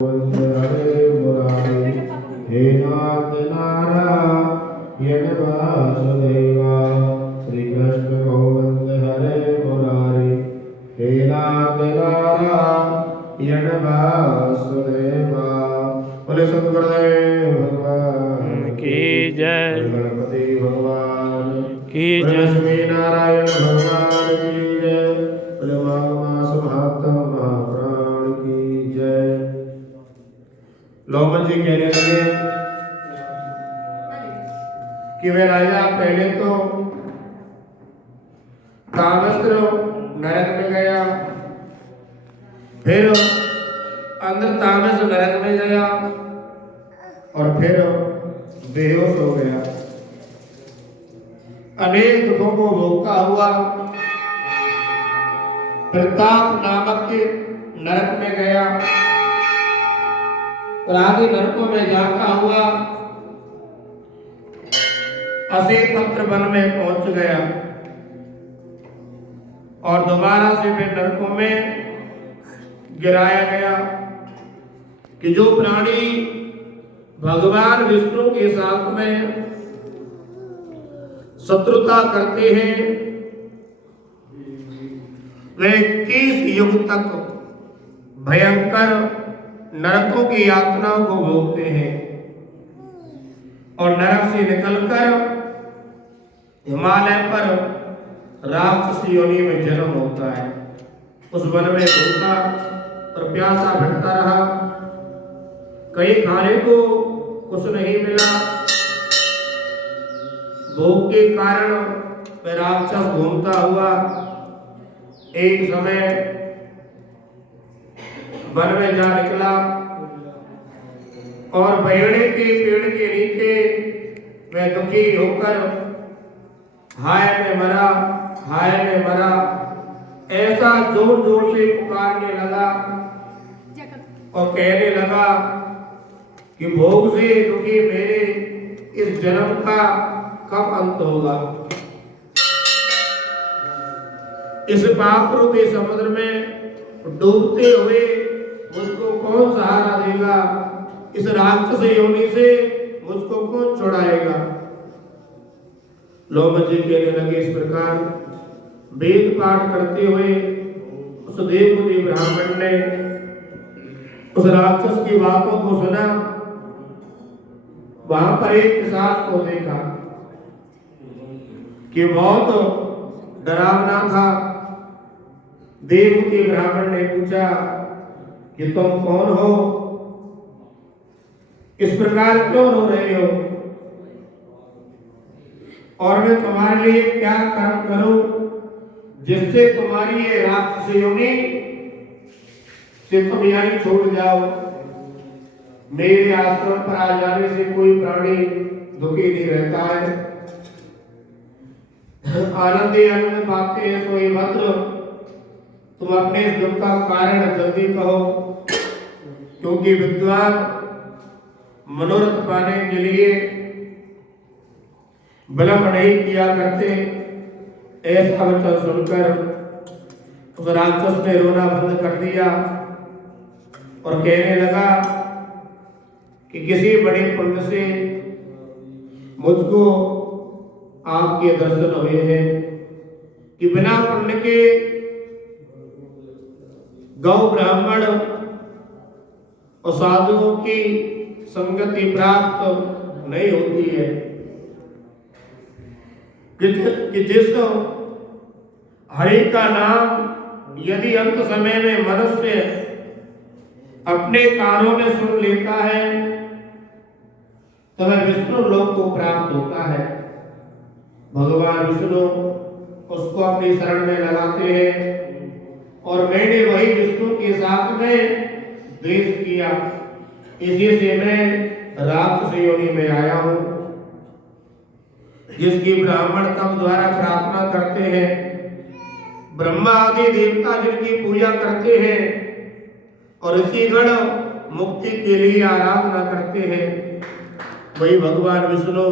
हरे मुरारी हे नाथ नारायण वासुदेवा श्री कृष्ण गोविंद हरे मुरारी हे नाथ नारायण वासुदेवा। बोले सद्गुरुदेव भगवान की जय, गणपति भगवान की जय। लक्ष्मी नारायण भगवान की जय। बोले माघ मास महात्म महाप्राण की जय। लोमन जी कहने लगे कि वे राजा पहले तो कामस्त्र नरक में गया, फिर अंदर तामस नरक में गया और फिर बेहोश हो गया। अनेक दुखों को भोगता हुआ प्रताप नामक के नरक में गया और आगे नरकों में जाता हुआ असीत पत्र वन में पहुंच गया और दोबारा से फिर नरकों में गिराया गया कि जो प्राणी भगवान विष्णु के साथ में शत्रुता करते हैं वे 21 युग तक भयंकर नरकों की यातनाओं को भोगते हैं और नरक से निकलकर हिमालय पर राक्षस योनि में जन्म होता है। उस वन में भूखा और प्यासा भटकता रहा, कहीं खाने को कुछ नहीं मिला। भूख के कारण वह राक्षस घूमता हुआ एक समय वन में जा निकला और बैरणे के पेड़ के नीचे वह दुखी होकर हाय में मरा, हाय में मरा ऐसा जोर जोर से पुकारने लगा और कहने लगा कि भोग से दुखी मेरे इस जन्म का कब अंत होगा। इस पाप रूपी समुद्र में डूबते हुए मुझको कौन सहारा देगा, इस राक्षस योनि से मुझको कौन छुड़ाएगा। लोमन जी कहने लगे इस प्रकार वेद पाठ करते हुए उस देवकुली ब्राह्मण ने उस राक्षस की बातों को सुना। वहां पर एक पिशाच को देखा कि बहुत डरावना था। देवकुली ब्राह्मण ने पूछा कि तुम कौन हो, इस प्रकार क्यों रो रहे हो और मैं तुम्हारे लिए क्या कर्म करूं जिससे तुम्हारी ये राक्षस योनि से तुम यहीं छूट जाओ। मेरे आश्रम पर आ जाने से कोई प्राणी दुखी नहीं रहता है। आनंद ही आनंद पाते हैं। तो ये भद्र तुम अपने इस दुख का कारण जल्दी कहो, क्योंकि विद्वान मनोरथ पाने के लिए विलंब नहीं किया करते। ऐसा वचन सुनकर उस राक्षस ने रोना बंद कर दिया और कहने लगा कि किसी बड़े पुण्य से मुझको आपके दर्शन हुए हैं कि बिना पुण्य के गौ ब्राह्मण और साधुओं की संगति प्राप्त नहीं होती है कि जिस हरि का नाम यदि अंत समय में मनुष्य अपने कानों में सुन लेता है तो वह विष्णु लोक को प्राप्त होता है। भगवान विष्णु उसको अपनी शरण में लगाते हैं और मैंने वही विष्णु के साथ में द्वेष किया, इसी से मैं राक्षस योनि में आया हूं। जिसकी ब्राह्मण तप द्वारा प्रार्थना करते हैं, ब्रह्मा आदि देवता जिनकी पूजा करते हैं और ऋषिगण मुक्ति के लिए आराधना करते हैं, वही भगवान विष्णु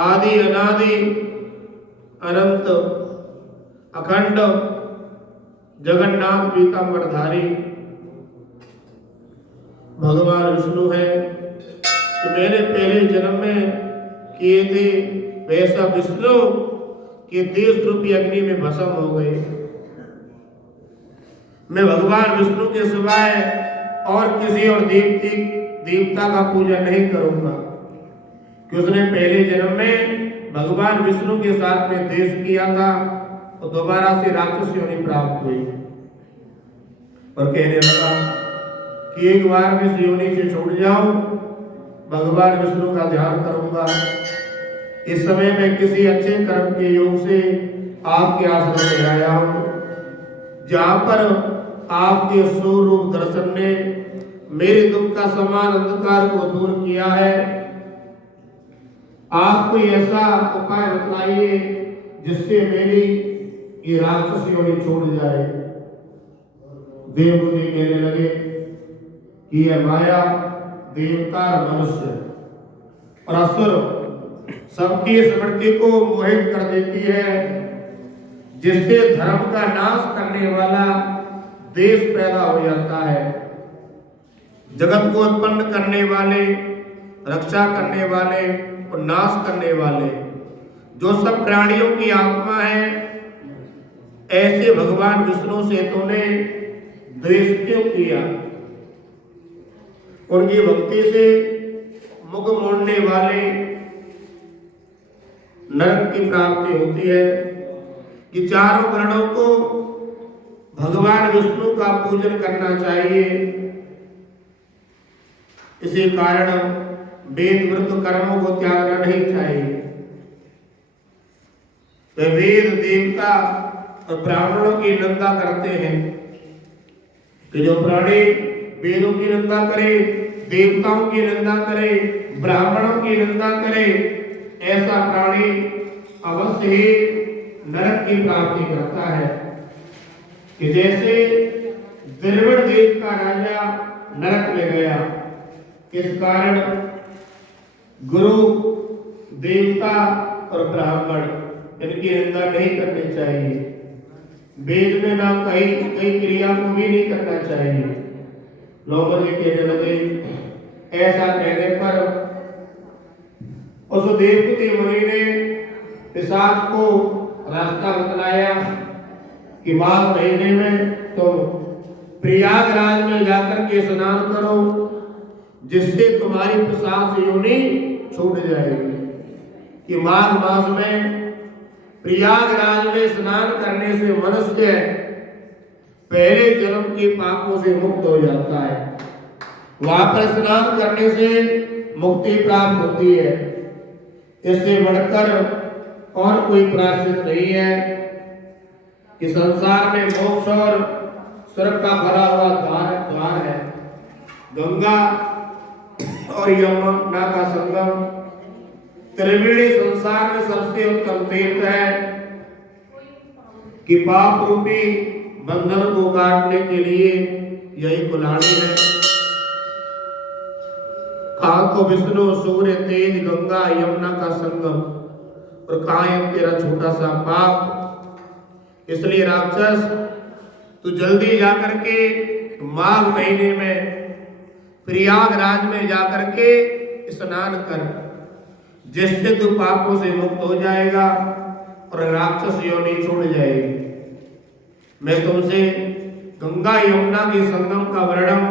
आदि अनादि अनंत अखंड जगन्नाथ पीतांबरधारी भगवान विष्णु है कि मैंने पहले जन्म में किए थे वैसा विष्णु के देश रूपी अग्नि में भस्म हो गए। मैं भगवान विष्णु के सिवाय और किसी और देवता का पूजन नहीं करूंगा कि उसने पहले जन्म में भगवान विष्णु के साथ में देश किया था तो दोबारा से राक्षस योनि प्राप्त हुई और कहने लगा कि एक बार मैं इस योनि से छूट जाऊं, भगवान विष्णु का ध्यान करूंगा। इस समय मैं किसी अच्छे कर्म के योग से आपके आश्रम में आया हूं जहां पर आपके स्वरूप दर्शन ने मेरे दुख का समान अंधकार को दूर किया है। आप कोई ऐसा उपाय बतलाइए जिससे मेरी ये राक्षस योनि छूट जाए। देवभूति कहने लगे कि यह माया देवता मनुष्य और असुर सबकी स्मृति को मोहित कर देती है, जिससे धर्म का नाश करने वाला देश पैदा हो जाता है। जगत को उत्पन्न करने वाले, रक्षा करने वाले और नाश करने वाले जो सब प्राणियों की आत्मा है, ऐसे भगवान विष्णु से तूने द्वेष क्यों किया? उनकी भक्ति से मुख मोड़ने वाले नरक की प्राप्ति होती है कि चारों वर्णों को भगवान विष्णु का पूजन करना चाहिए। इसी कारण वेद व्रत कर्मों को त्यागना नहीं चाहिए। तो वेद देवता और ब्राह्मणों की निंदा करते हैं कि जो प्राणी वेदों की निंदा करे, देवताओं की निंदा करे, ब्राह्मणों की निंदा करे, ऐसा प्राणी अवश्य ही नरक की प्राप्ति करता है। कि जैसे द्रविड़ देश का राजा नरक में गया, इस कारण गुरु, देवता और ब्राह्मण इनकी निंदा नहीं करनी चाहिए। वेद में ना कई क्रिया को भी नहीं करना चाहिए। लोग ये कहने लगे, ऐसा कहने पर उस देवभूति मुनि ने पिशाच को रास्ता बतलाया कि माघ महीने में तुम प्रयागराज में जाकर के स्नान करो, जिससे तुम्हारी पिशाच योनि छूट जाएगी। कि माघ मास में प्रयागराज में स्नान करने से मनुष्य पहले जन्म के पापों से मुक्त हो जाता है। वहां पर स्नान करने से मुक्ति प्राप्त होती है। इससे बढ़कर और कोई प्रायश्चित नहीं है कि संसार में मोक्ष और स्वर्ग का भरा हुआ द्वार है। गंगा और यमुना का संगम त्रिवेणी संसार में सबसे उत्तम तीर्थ है कि पाप रूपी बंधन को काटने के लिए यही कुल्हाड़ी है। कहाँ तो विष्णु, सूर्य, तेज, गंगा, यमुना का संगम, और कहाँ है तेरा छोटा सा पाप। इसलिए राक्षस तू जल्दी जाकर के माघ महीने में प्रयागराज में जाकर के स्नान कर, जिससे तू पापों से मुक्त हो जाएगा और राक्षस योनि छूट जाएगी। मैं तुमसे गंगा यमुना के संगम का वर्णन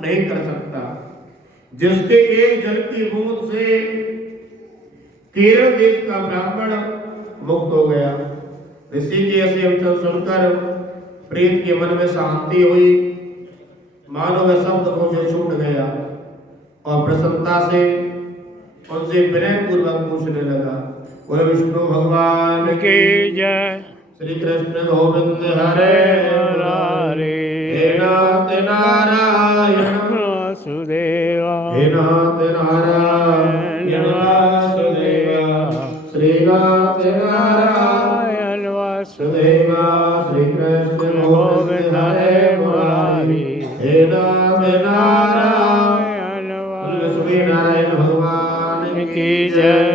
नहीं कर सकता, जिसके एक जल की बूंद से केरल देश का ब्राह्मण मुक्त हो गया। ऋषि के ऐसे वचन सुनकर प्रेत के मन में शांति हुई, मानो वह शब्द मुझे छूट गया और प्रसन्नता से उनसे विनय पूर्वक पूछने लगा। वह विष्णु भगवान की जय। श्री कृष्ण गोविंद हरे मुरारे, हे नाथ नारायण वासुदेवा, हे नाथ नारायण वासुदेवा, श्रीनाथ नारायण वासुदेवा, श्री कृष्ण गोविंद हरे मुरारी, हे नाथ नारायण वासुदेवा, नारायण भगवान की जय।